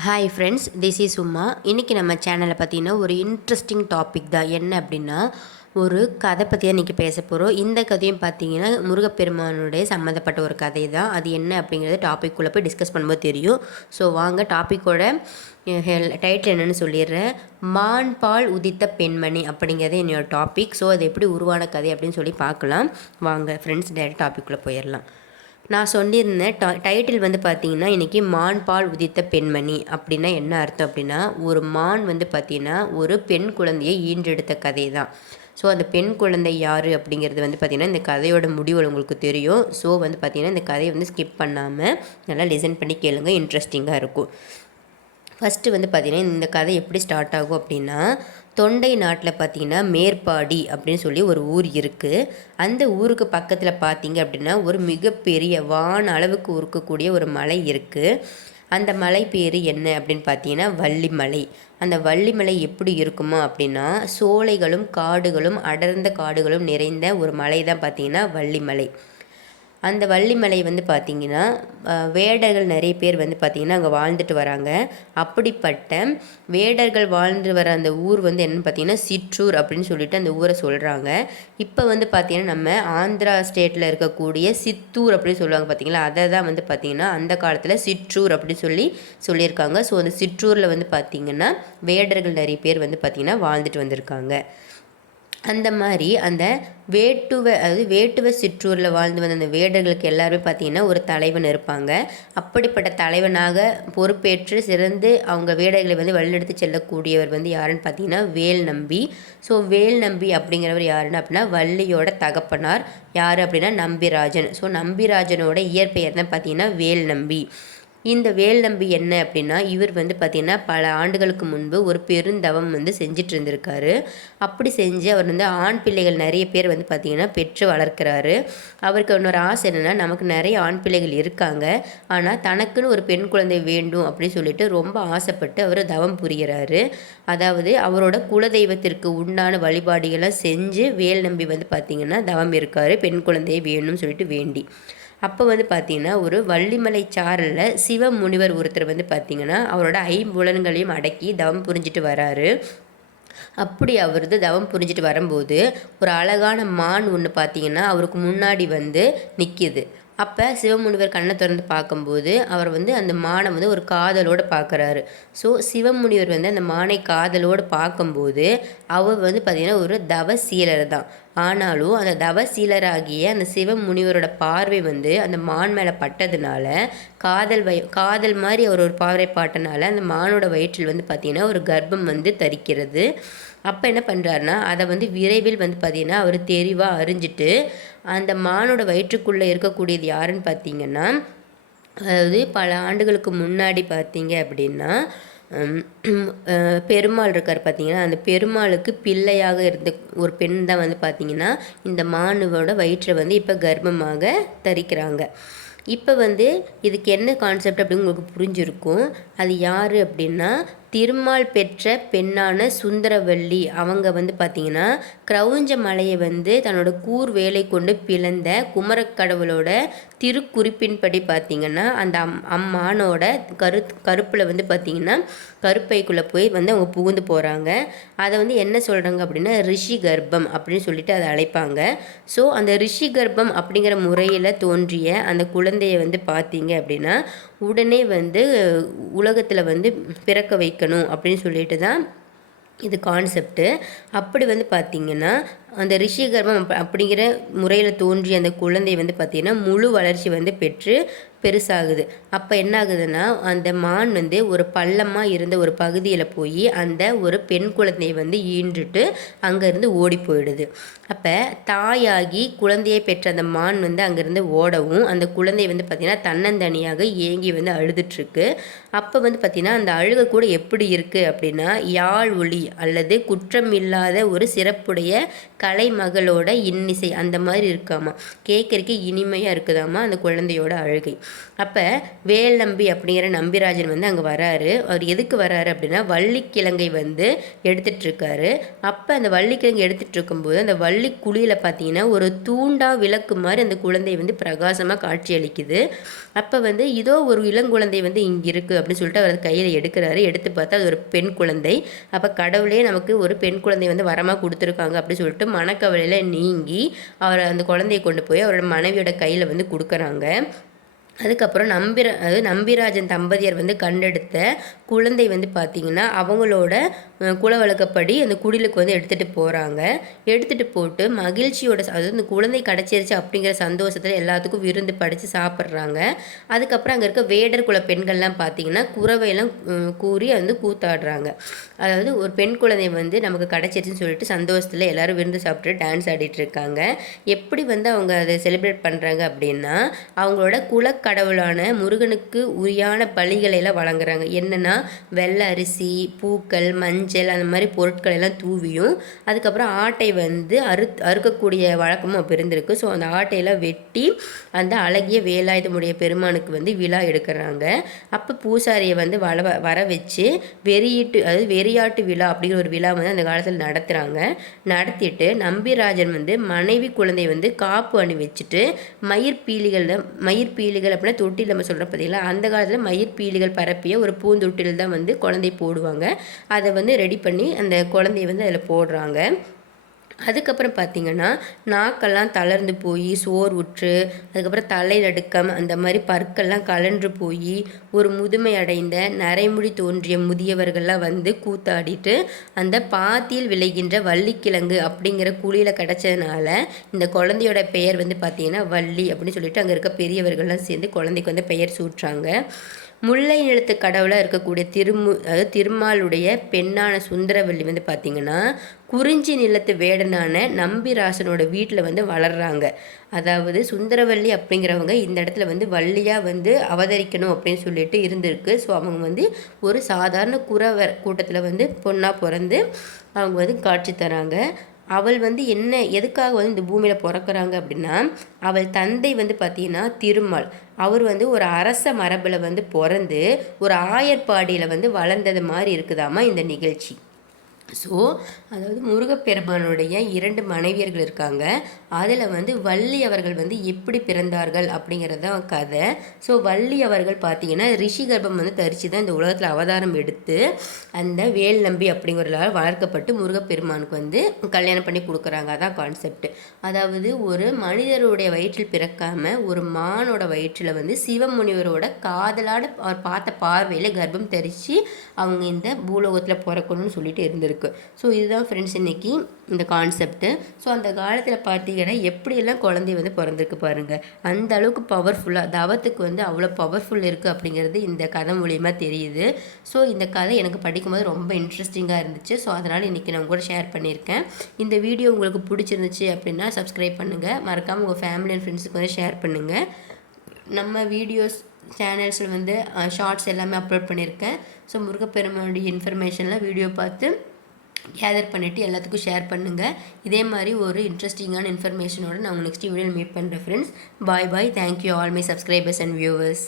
Hi friends this is Uma இன்றைக்கி நம்ம சேனலில் பார்த்தீங்கன்னா ஒரு இன்ட்ரெஸ்டிங் டாபிக் தான். என்ன அப்படின்னா ஒரு கதை பற்றி தான் இன்றைக்கி பேச போகிறோம் இந்த கதையும் பார்த்தீங்கன்னா முருகப்பெருமானுடைய சம்மந்தப்பட்ட ஒரு கதை தான். அது என்ன அப்படிங்கிறது டாபிக்குள்ளே போய் டிஸ்கஸ் பண்ணும்போது தெரியும். ஸோ வாங்க டாப்பிக்கோட டைட்டில் என்னென்னு சொல்லிடுறேன். மான் பால் உதித்த பெண்மணி அப்படிங்கிறது என்னோடய டாபிக் ஸோ அது எப்படி உருவான கதை அப்படின்னு சொல்லி பார்க்கலாம். வாங்க ஃப்ரெண்ட்ஸ் டேரக்ட் டாப்பிக்குள்ளே போயிடலாம். நான் சொல்லியிருந்தேன் ட டைட்டில் வந்து பார்த்தீங்கன்னா இன்றைக்கி மான் பால் உதித்த பெண்மணி அப்படின்னா என்ன அர்த்தம் அப்படின்னா ஒரு மான் வந்து பார்த்திங்கன்னா ஒரு பெண் குழந்தையை ஈன்றெடுத்த கதை தான் ஸோ அந்த பெண் குழந்தை யார் அப்படிங்கிறது வந்து பார்த்திங்கன்னா இந்த கதையோட முடிவு உங்களுக்கு தெரியும். ஸோ வந்து பார்த்திங்கன்னா இந்த கதையை வந்து ஸ்கிப் பண்ணாமல் நல்லா லிசன் பண்ணி கேளுங்க. இன்ட்ரெஸ்டிங்காக இருக்கும். ஃபஸ்ட்டு வந்து பார்த்திங்கன்னா இந்த கதை எப்படி ஸ்டார்ட் ஆகும் அப்படின்னா தொண்டை நாட்டில் பார்த்தீங்கன்னா மேற்பாடி அப்படின்னு சொல்லி ஒரு ஊர் இருக்குது அந்த ஊருக்கு பக்கத்தில் பார்த்திங்க அப்படின்னா ஒரு மிகப்பெரிய வான அளவுக்கு இருக்கக்கூடிய ஒரு மலை இருக்குது அந்த மலை பேர் என்ன அப்படின்னு பார்த்தீங்கன்னா வள்ளிமலை. அந்த வள்ளிமலை எப்படி இருக்குமோ அப்படின்னா சோலைகளும் காடுகளும் அடர்ந்த காடுகளும் நிறைந்த ஒரு மலை தான் பார்த்தீங்கன்னா வள்ளிமலை. அந்த வள்ளிமலை வந்து பார்த்திங்கன்னா வேடர்கள் நிறைய பேர் வந்து பார்த்திங்கன்னா அங்கே வாழ்ந்துட்டு வராங்க. அப்படிப்பட்ட வேடர்கள் வாழ்ந்து வர அந்த ஊர் வந்து என்னென்னு பார்த்திங்கன்னா சிற்றூர் அப்படின்னு சொல்லிட்டு அந்த ஊரை சொல்கிறாங்க இப்போ வந்து பார்த்திங்கன்னா நம்ம ஆந்திரா ஸ்டேட்டில் இருக்கக்கூடிய சித்தூர் அப்படின்னு சொல்லுவாங்க பார்த்திங்களா அதை தான் வந்து பார்த்திங்கன்னா அந்த காலத்தில் சிற்றூர் அப்படின்னு சொல்லி சொல்லியிருக்காங்க. ஸோ அந்த சிற்றூரில் வந்து பார்த்திங்கன்னா வேடர்கள் நிறைய பேர் வந்து பார்த்திங்கன்னா வாழ்ந்துட்டு வந்திருக்காங்க. அந்த மாதிரி அந்த வேட்டுவ அதாவது வேட்டுவ சிற்றூரில் வாழ்ந்து வந்த அந்த வேடர்களுக்கு எல்லாருமே பார்த்திங்கன்னா ஒரு தலைவன் இருப்பாங்க. அப்படிப்பட்ட தலைவனாக பொறுப்பேற்று சிறந்து அவங்க வேடர்களை வந்து வழிநடத்தி செல்லக்கூடியவர் வந்து யாருன்னு பார்த்தீங்கன்னா வேல் நம்பி. ஸோ வேல் நம்பி அப்படிங்கிறவர் யாருன்னு அப்படின்னா வள்ளியோட தகப்பனார். யார் அப்படின்னா நம்பிராஜன். ஸோ நம்பிராஜனோட இயற்பெயர் தான் பார்த்தீங்கன்னா வேல் நம்பி. இந்த வேல் நம்பி என்ன அப்படின்னா இவர் வந்து பார்த்திங்கன்னா பல ஆண்டுகளுக்கு முன்பு ஒரு பெருந்தவம் வந்து செஞ்சுட்டு இருந்திருக்காரு அப்படி செஞ்சு அவர் வந்து ஆண் பிள்ளைகள் நிறைய பேர் வந்து பார்த்திங்கன்னா பெற்று வளர்க்குறாரு. அவருக்கு இன்னொரு ஆசை என்னென்னா நமக்கு நிறைய ஆண் பிள்ளைகள் இருக்காங்க. ஆனால் தனக்குன்னு ஒரு பெண் குழந்தை வேண்டும் அப்படின்னு சொல்லிட்டு ரொம்ப ஆசைப்பட்டு அவர் தவம் புரிகிறாரு. அதாவது அவரோட குலதெய்வத்திற்கு உண்டான வழிபாடுகளை செஞ்சு வேல் நம்பி வந்து பார்த்திங்கன்னா தவம் இருக்கார். பெண் குழந்தையை வேணும்னு சொல்லிட்டு வேண்டி. அப்போ வந்து பார்த்திங்கன்னா ஒரு வள்ளிமலை சாரலில் சிவ முனிவர் ஒருத்தர் வந்து பார்த்திங்கன்னா அவரோட ஐம்புலன்களையும் அடக்கி தவம் புரிஞ்சிட்டு வராரு. அப்படி அவரது தவம் புரிஞ்சிட்டு வரும்போது ஒரு அழகான மான் ஒன்று பார்த்தீங்கன்னா அவருக்கு முன்னாடி வந்து நிற்கிது அப்போ சிவமுனிவர் கண்ணை திறந்து பார்க்கும்போது அவர் வந்து அந்த மானை வந்து ஒரு காதலோடு பார்க்குறாரு ஸோ சிவமுனிவர் வந்து அந்த மானை காதலோடு பார்க்கும்போது அவர் வந்து பார்த்திங்கன்னா ஒரு தவசீலர் தான். ஆனாலும் அந்த தவசீலராகிய அந்த சிவ முனிவரோட பார்வை வந்து அந்த மான் மேலே பட்டதுனால காதல் வய காதல் மாதிரி அவர் ஒரு பார்வை பாட்டனால அந்த மானோட வயிற்றில் வந்து பார்த்திங்கன்னா ஒரு கர்ப்பம் வந்து தரிக்கிறது. அப்போ என்ன பண்ணுறாருனா அதை வந்து விரைவில் வந்து பார்த்திங்கன்னா அவர் தெரிவாக அறிஞ்சிட்டு அந்த மானோட வயிற்றுக்குள்ளே இருக்கக்கூடியது யாருன்னு பார்த்தீங்கன்னா அதாவது பல ஆண்டுகளுக்கு முன்னாடி பார்த்தீங்க அப்படின்னா பெருமாள் இருக்கார் பார்த்தீங்கன்னா அந்த பெருமாளுக்கு பிள்ளையாக இருந்த ஒரு பெண் தான் வந்து பார்த்திங்கன்னா இந்த மானுவோட வயிற்றை வந்து இப்போ கர்ப்பமாக தரிக்கிறாங்க. இப்போ வந்து இதுக்கு என்ன கான்செப்ட் அப்படின்னு உங்களுக்கு புரிஞ்சிருக்கும். அது யார் அப்படின்னா திருமால் பெற்ற பெண்ணான சுந்தரவல்லி. அவங்க வந்து பார்த்திங்கன்னா கிரௌஞ்ச மலையை வந்து தன்னோட கூர் வேலை கொண்டு பிளந்த குமரக்கடவுளோட திருக்குறிப்பின்படி பார்த்திங்கன்னா அந்த அம் அம்மானோட கரு கருப்பில் வந்து பார்த்திங்கன்னா கருப்பைக்குள்ளே போய் வந்து அவங்க புகுந்து போகிறாங்க அதை வந்து என்ன சொல்கிறாங்க அப்படின்னா ரிஷி கர்ப்பம் அப்படின்னு சொல்லிட்டு அதை அழைப்பாங்க. ஸோ அந்த ரிஷி கர்ப்பம் அப்படிங்கிற முறையில் தோன்றிய அந்த குழந்தைய வந்து பார்த்தீங்க அப்படின்னா உடனே வந்து உலகத்தில் வந்து பிறக்க வைக்கணும் அப்படின்னு சொல்லிட்டு தான் இது கான்செப்ட்டு அப்படி வந்து பார்த்திங்கன்னா அந்த ரிஷி கர்ப்பம் அப்படிங்கிற முறையில் தோன்றிய அந்த குழந்தை வந்து பார்த்திங்கன்னா முழு வளர்ச்சி வந்து பெற்று பெருசாகுது. அப்போ என்ன ஆகுதுன்னா அந்த மான் வந்து ஒரு பள்ளமாக இருந்த ஒரு பகுதியில் போய் அந்த ஒரு பெண் குழந்தையை வந்து ஈன்றுட்டு அங்கேருந்து ஓடி போயிடுது. அப்போ தாயாகி குழந்தையை பெற்ற அந்த மான் வந்து அங்கேருந்து ஓடவும் அந்த குழந்தை வந்து பார்த்திங்கன்னா தன்னந்தனியாக ஏங்கி வந்து அழுதுட்ருக்கு. அப்போ வந்து பார்த்திங்கன்னா அந்த அழுகை கூட எப்படி இருக்குது அப்படின்னா யாழ் ஒளி அல்லது குற்றம் இல்லாத ஒரு சிறப்புடைய கலைமகளோட இன்னிசை அந்த மாதிரி இருக்காமா? கேட்கறக்கு இனிமையாக இருக்குதாமா அந்த குழந்தையோட அழுகை? அப்போ வேல் நம்பி அப்படிங்கிற நம்பிராஜன் வந்து அங்கே வராரு. அவர் எதுக்கு வராரு அப்படின்னா வள்ளிக்கிழங்கை வந்து எடுத்துகிட்ருக்காரு அப்போ அந்த வள்ளிக்கிழங்கு எடுத்துகிட்ருக்கும்போது அந்த வள்ளி குழியில் பார்த்தீங்கன்னா ஒரு தூண்டா விளக்கு மாதிரி அந்த குழந்தை வந்து பிரகாசமாக காட்சி அளிக்குது. அப்போ வந்து இதோ ஒரு இளங்குழந்தை வந்து இங்கே இருக்குது அப்படின்னு சொல்லிட்டு அவர் கையில் எடுக்கிறாரு. எடுத்து பார்த்தா அது ஒரு பெண் குழந்தை. அப்போ கடவுளே நமக்கு ஒரு பெண் குழந்தை வந்து வரமாக கொடுத்துருக்காங்க அப்படின்னு சொல்லிட்டு மனக்கவலையில் நீங்கி அவர் அந்த குழந்தையை கொண்டு போய் அவரோட மனைவியோட கையில் வந்து கொடுக்குறாங்க. அதுக்கப்புறம் நம்பிர அதாவது நம்பிராஜன் தம்பதியர் வந்து கண்டெடுத்த குழந்தை வந்து பார்த்திங்கன்னா அவங்களோட குல வழக்கப்படி அந்த குடிலுக்கு வந்து எடுத்துகிட்டு போகிறாங்க எடுத்துகிட்டு போட்டு மகிழ்ச்சியோட அதாவது இந்த குழந்தை கிடச்சிருச்சு அப்படிங்கிற சந்தோஷத்தில் எல்லாத்துக்கும் விருந்து படித்து சாப்பிட்றாங்க. அதுக்கப்புறம் அங்கே இருக்க வேடர் குல பெண்கள்லாம் பார்த்திங்கன்னா குறவையெல்லாம் கூறி வந்து கூத்தாடுறாங்க. அதாவது ஒரு பெண் குழந்தை வந்து நமக்கு கிடச்சிருச்சுன்னு சொல்லிட்டு சந்தோஷத்தில் எல்லோரும் விருந்து சாப்பிட்டு டான்ஸ் ஆடிட்டு இருக்காங்க. எப்படி வந்து அவங்க அதை செலிப்ரேட் பண்ணுறாங்க அப்படின்னா அவங்களோட குல கடவுளான முருகனுக்கு உரியான பலிகளை எல்லாம் வழங்குறாங்க. என்னென்னா வெள்ளை அரிசி பூக்கள் மஞ்சள் அந்த மாதிரி பொருட்கள் எல்லாம் தூவியும் அதுக்கப்புறம் ஆட்டை வந்து அறு அறுக்கக்கூடிய வழக்கமும் அப்போ இருந்திருக்கு. ஸோ அந்த ஆட்டையெல்லாம் வெட்டி அந்த அழகிய வேலாயுதமுடைய பெருமானுக்கு வந்து விழா எடுக்கிறாங்க. அப்போ பூசாரியை வந்து வள வர வச்சு வெறியிட்டு அதாவது வெறியாட்டு விழா அப்படிங்கிற ஒரு விழா வந்து அந்த காலத்தில் நடத்துகிறாங்க நடத்திட்டு நம்பிராஜன் வந்து மனைவி குழந்தை வந்து காப்பு அணி வச்சுட்டு மயிர் பீலிகளில் மயிர் பீலிகள் பீலிகள் அப்படின்னா தொட்டில் நம்ம சொல்கிறோம் பார்த்தீங்களா அந்த காலத்தில் மயிர் பீலிகள் பரப்பிய ஒரு பூந்தொட்டில் தான் வந்து குழந்தை போடுவாங்க. அதை வந்து ரெடி பண்ணி அந்த குழந்தைய வந்து அதில் போடுறாங்க. அதுக்கப்புறம் பார்த்திங்கன்னா நாக்கெல்லாம் தளர்ந்து போய் சோர் உற்று அதுக்கப்புறம் தலைநடுக்கம் அந்த மாதிரி பற்கள்லாம் கலன்று போய் ஒரு முதுமை அடைந்த நரைமுடி தோன்றிய முதியவர்கள்லாம் வந்து கூத்தாடிட்டு அந்த பாத்தியில் விளைகின்ற வள்ளிக்கிழங்கு அப்படிங்கிற குழியில் கிடச்சதுனால இந்த குழந்தையோட பெயர் வந்து பார்த்திங்கன்னா வள்ளி அப்படின்னு சொல்லிட்டு அங்கே இருக்க பெரியவர்கள்லாம் சேர்ந்து குழந்தைக்கு வந்து பெயர் சூட்டுறாங்க. முல்லை நிலத்து கடவுளாக இருக்கக்கூடிய திருமு அதாவது திருமாலுடைய பெண்ணான சுந்தரவல்லி வந்து பார்த்திங்கன்னா குறிஞ்சி நிலத்து வேடனான நம்பிராசனோட வீட்டில் வந்து வளர்கிறாங்க அதாவது சுந்தரவல்லி அப்படிங்கிறவங்க இந்த இடத்துல வந்து வள்ளியாக வந்து அவதரிக்கணும் அப்படின்னு சொல்லிட்டு இருந்திருக்கு. ஸோ அவங்க வந்து ஒரு சாதாரண குறவர் கூட்டத்தில் வந்து பொண்ணாக பிறந்து அவங்க வந்து காட்சி தராங்க. அவள் வந்து என்ன எதுக்காக வந்து இந்த பூமியில் பிறக்கிறாங்க அப்படின்னா அவள் தந்தை வந்து பார்த்தீங்கன்னா திருமால். அவர் வந்து ஒரு அரச மரபில் வந்து பிறந்து ஒரு ஆயர்பாடியில் வந்து வளர்ந்தது மாதிரி இருக்குதாமா இந்த நிகழ்ச்சி. ஸோ அதாவது முருகப்பெருமானுடைய இரண்டு மனைவியர்கள் இருக்காங்க. அதில் வந்து வள்ளி அவர்கள் வந்து எப்படி பிறந்தார்கள் அப்படிங்கிறது தான் கதை. ஸோ வள்ளி அவர்கள் பார்த்தீங்கன்னா ரிஷி கர்ப்பம் வந்து தரித்து தான் இந்த உலகத்தில் அவதாரம் எடுத்து அந்த வேல் நம்பி அப்படிங்கிறதால வளர்க்கப்பட்டு முருகப்பெருமானுக்கு வந்து கல்யாணம் பண்ணி கொடுக்குறாங்க. அதான் கான்செப்ட் அதாவது ஒரு மனிதருடைய வயிற்றில் பிறக்காமல் ஒரு மானோட வயிற்றில் வந்து சிவமுனிவரோட காதலான அவர் பார்த்த பார்வையில் கர்ப்பம் தரித்து அவங்க இந்த பூலோகத்தில் பிறக்கணும்னு சொல்லிட்டு இருந்திருக்கு. இருக்குது ஸோ இதுதான் ஃப்ரெண்ட்ஸ் இன்றைக்கி இந்த கான்செப்ட்டு ஸோ அந்த காலத்தில் பார்த்தீங்கன்னா எப்படியெல்லாம் குழந்தை வந்து பிறந்திருக்கு பாருங்கள் அந்த அளவுக்கு பவர்ஃபுல்லாக தவத்துக்கு வந்து அவ்வளோ பவர்ஃபுல் இருக்குது அப்படிங்கிறது இந்த கதை மூலியமாக தெரியுது. ஸோ இந்த கதை எனக்கு படிக்கும்போது ரொம்ப இன்ட்ரெஸ்டிங்காக இருந்துச்சு. ஸோ அதனால் இன்றைக்கி நான் கூட ஷேர் பண்ணியிருக்கேன். இந்த வீடியோ உங்களுக்கு பிடிச்சிருந்துச்சு அப்படின்னா சப்ஸ்கிரைப் பண்ணுங்கள் மறக்காமல் உங்கள் ஃபேமிலி அண்ட் ஃப்ரெண்ட்ஸுக்கு வந்து ஷேர் பண்ணுங்கள் நம்ம வீடியோஸ் சேனல்ஸில் வந்து ஷார்ட்ஸ் எல்லாமே அப்லோட் பண்ணியிருக்கேன். ஸோ முருகப்பெருமானுடைய இன்ஃபர்மேஷனில் வீடியோ பார்த்து கேதர் பண்ணிவிட்டு எல்லாத்துக்கும் ஷேர் பண்ணுங்கள் இதே மாதிரி ஒரு இன்ட்ரெஸ்டிங்கான இன்ஃபர்மேஷனோட நான் நெக்ஸ்ட் வீடியோவில் மீட் பண்ணுறேன் friends bye bye thank you all my subscribers and viewers